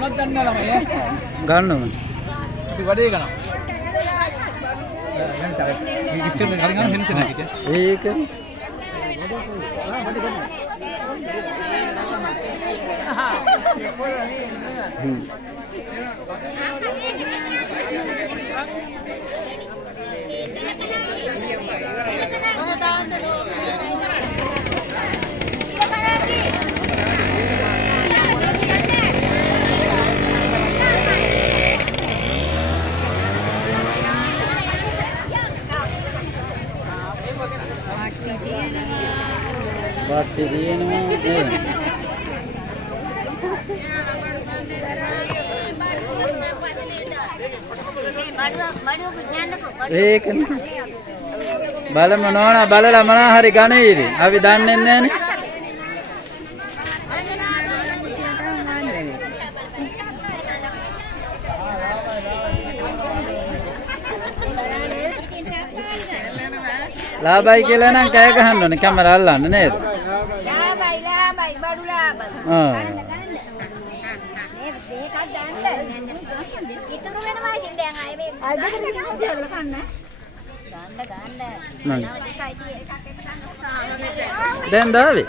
මොනවද දන්නේ ළමයි ගන්න ඕනේ. අපි වැඩේ ගන්නවා. ඉස්සෙල්ලා හරි ගන්න හෙන්න නැහැ. ඒකනේ. Bati තියෙනවා ඒකනේ බලමු නෝනා බලලා මොනවා හරි ගණීරි අපි දන්නේ නැහනේ ලාභයි කියලා නම් කෑ ගහන්න ඕනේ කැමරා අල්ලන්න නේද ලාභයි බඩු ලාභයි ඉතුරු වෙනවා ඉතින් දැන් ආයේ මේ ගන්න දැන් දාවේ